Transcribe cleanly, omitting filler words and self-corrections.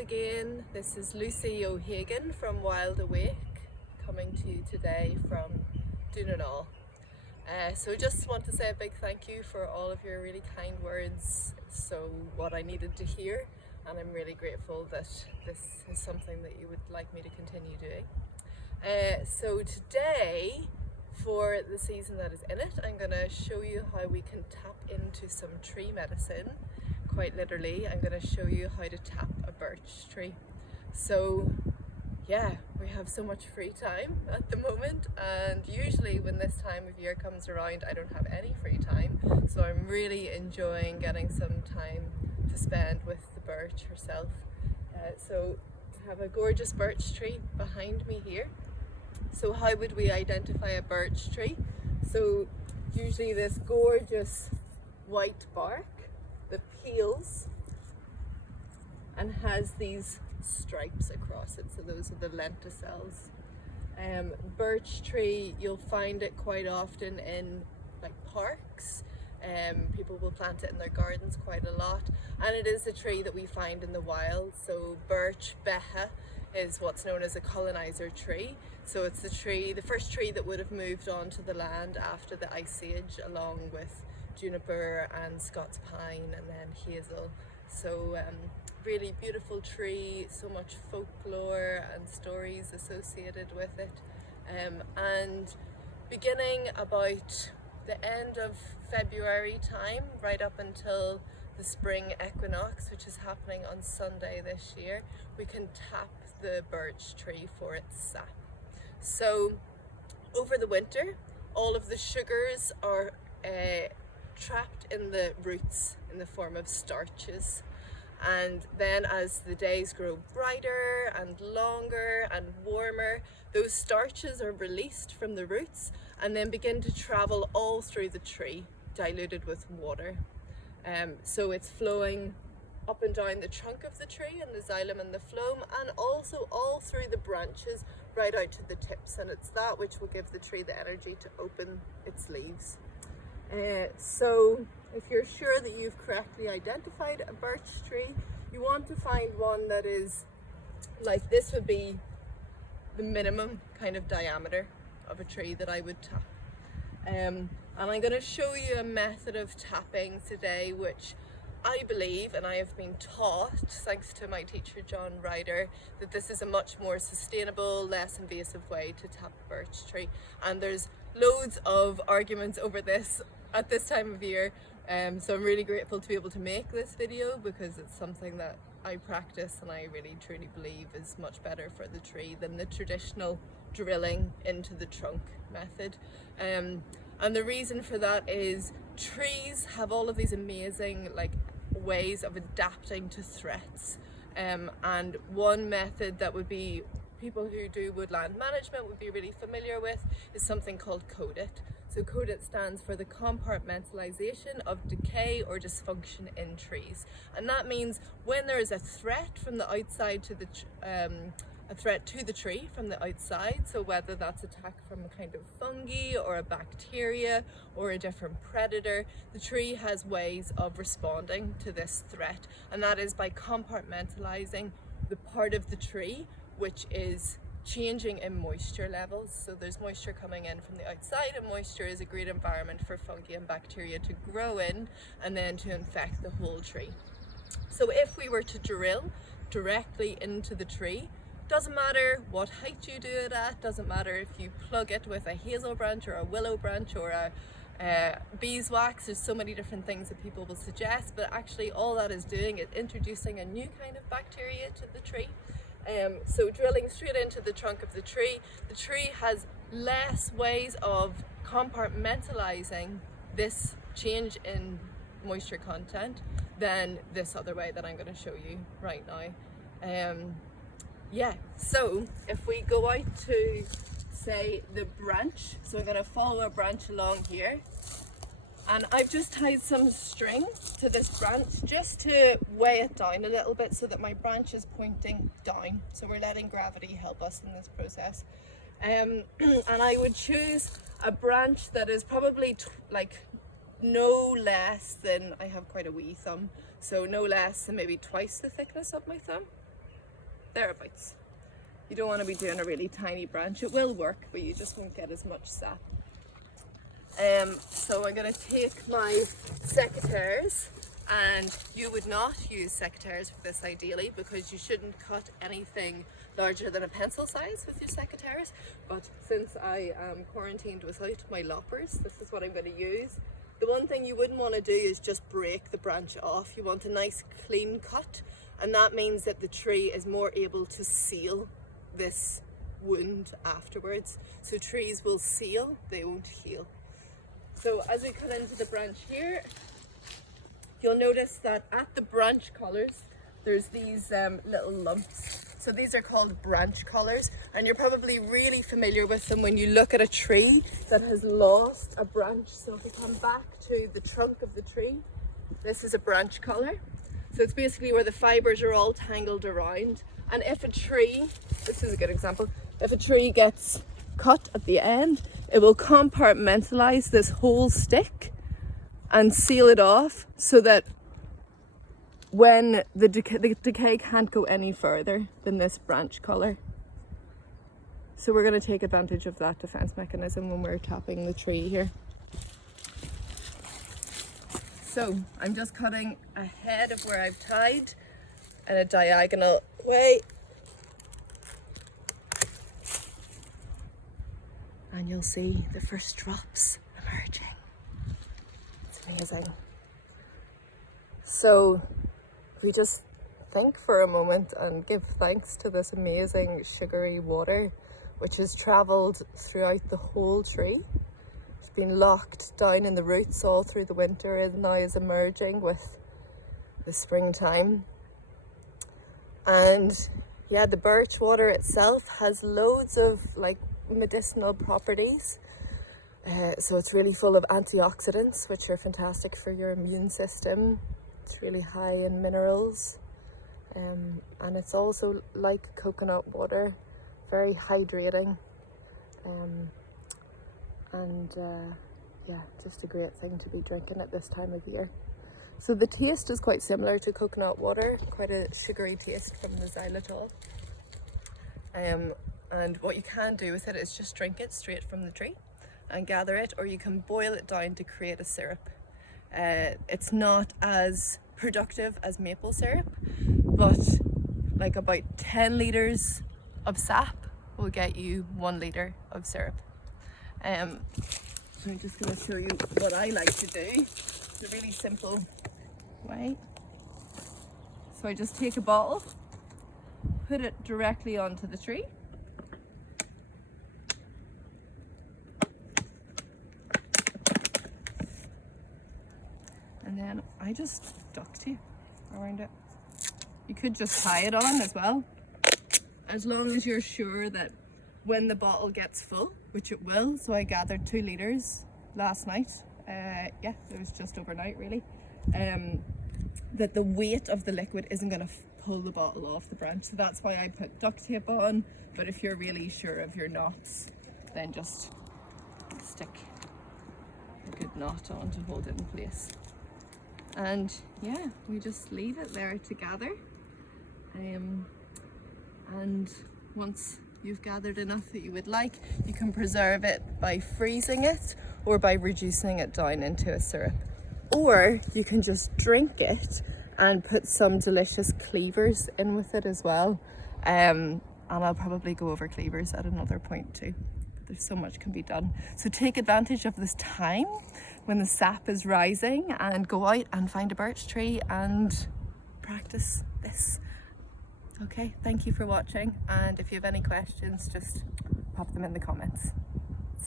again, this is Lucy O'Hagan from Wild Awake, coming to you today from doen't. So just want to say a big thank you for all of your really kind words. So what I needed to hear, and I'm really grateful that this is something that you would like me to continue doing. So today, for the season that is in it, I'm going to show you how we can tap into some tree medicine. Quite literally, I'm going to show you how to tap a birch tree. So yeah, we have so much free time at the moment, and usually when this time of year comes around I don't have any free time, so I'm really enjoying getting some time to spend with the birch herself. So I have a gorgeous birch tree behind me here. So how would we identify a birch tree? So usually this gorgeous white bark that peels and has these stripes across it, so those are the lenticels. Birch tree, you'll find it quite often in like parks. People will plant it in their gardens quite a lot, and it is a tree that we find in the wild. So birch beha is what's known as a colonizer tree. So it's the first tree that would have moved onto the land after the Ice Age, along with juniper and Scots pine and then hazel. So really beautiful tree, so much folklore and stories associated with it. And beginning about the end of February time, right up until the spring equinox, which is happening on Sunday this year, we can tap the birch tree for its sap. So over the winter, all of the sugars are trapped in the roots in the form of starches, and then as the days grow brighter and longer and warmer, those starches are released from the roots and then begin to travel all through the tree, diluted with water. So it's flowing up and down the trunk of the tree and the xylem and the phloem, and also all through the branches right out to the tips, and it's that which will give the tree the energy to open its leaves. So if you're sure that you've correctly identified a birch tree, you want to find one that is like, this would be the minimum kind of diameter of a tree that I would tap. And I'm going to show you a method of tapping today which I believe, and I have been taught, thanks to my teacher John Ryder, that this is a much more sustainable, less invasive way to tap a birch tree. And there's loads of arguments over this at this time of year, so I'm really grateful to be able to make this video, because it's something that I practice and I really truly believe is much better for the tree than the traditional drilling into the trunk method. And the reason for that is trees have all of these amazing ways of adapting to threats, and one method that would be people who do woodland management would be really familiar with is something called doen't. So doen't stands for the compartmentalization of decay or dysfunction in trees, and that means when there is a threat from the outside to the tree from the outside, so whether that's attack from a kind of fungi or a bacteria or a different predator, the tree has ways of responding to this threat, and that is by compartmentalizing the part of the tree which is changing in moisture levels. So there's moisture coming in from the outside, and moisture is a great environment for fungi and bacteria to grow in and then to infect the whole tree. So if we were to drill directly into the tree, doesn't matter what height you do it at, doesn't matter if you plug it with a hazel branch or a willow branch or a beeswax, there's so many different things that people will suggest, but actually all that is doing is introducing a new kind of bacteria to the tree. So drilling straight into the trunk of the tree has less ways of compartmentalizing this change in moisture content than this other way that I'm going to show you right now. Yeah, so if we go out to, say, the branch, so we're going to follow a branch along here, and I've just tied some string to this branch just to weigh it down a little bit so that my branch is pointing down. So we're letting gravity help us in this process. And I would choose a branch that is probably no less than, I have quite a wee thumb, so no less than maybe twice the thickness of my thumb. thereabouts. You don't want to be doing a really tiny branch. It will work, but you just won't get as much sap. So I'm going to take my secateurs, and you would not use secateurs for this ideally, because you shouldn't cut anything larger than a pencil size with your secateurs. But since I am quarantined without my loppers, this is what I'm going to use. The one thing you wouldn't want to do is just break the branch off. You want a nice clean cut, and that means that the tree is more able to seal this wound afterwards. So trees will seal, they won't heal. So as we cut into the branch here, you'll notice that at the branch collars there's these little lumps. So these are called branch collars, and you're probably really familiar with them when you look at a tree that has lost a branch. So if we come back to the trunk of the tree, this is a branch collar. So it's basically where the fibers are all tangled around. And if a tree, this is a good example, if a tree gets cut at the end, it will compartmentalise this whole stick and seal it off, so that when the decay can't go any further than this branch collar. So we're going to take advantage of that defence mechanism when we're tapping the tree here. So I'm just cutting ahead of where I've tied in a diagonal way. And you'll see the first drops emerging. It's amazing. So if we just think for a moment and give thanks to this amazing sugary water which has travelled throughout the whole tree. It's been locked down in the roots all through the winter and now is emerging with the springtime. And yeah, the birch water itself has loads of like medicinal properties. So it's really full of antioxidants, which are fantastic for your immune system. It's really high in minerals, and it's also like coconut water, very hydrating, yeah, just a great thing to be drinking at this time of year. So the taste is quite similar to coconut water, quite a sugary taste from the xylitol. And what you can do with it is just drink it straight from the tree and gather it, or you can boil it down to create a syrup. It's not as productive as maple syrup, but like about 10 litres of sap will get you 1 litre of syrup. So I'm just going to show you what I like to do. It's a really simple way. So I just take a bottle, put it directly onto the tree, and then I just duct tape around it. You could just tie it on as well, as long as you're sure that when the bottle gets full, which it will. So I gathered 2 litres last night. Yeah, it was just overnight really. That the weight of the liquid isn't going to pull the bottle off the branch. So that's why I put duct tape on. But if you're really sure of your knots, then just stick a good knot on to hold it in place. And yeah, we just leave it there to gather. And once you've gathered enough that you would like, you can preserve it by freezing it or by reducing it down into a syrup. Or you can just drink it and put some delicious cleavers in with it as well. And I'll probably go over cleavers at another point too. There's so much can be done. So take advantage of this time when the sap is rising and go out and find a birch tree and practice this. Okay, thank you for watching, and if you have any questions, just pop them in the comments.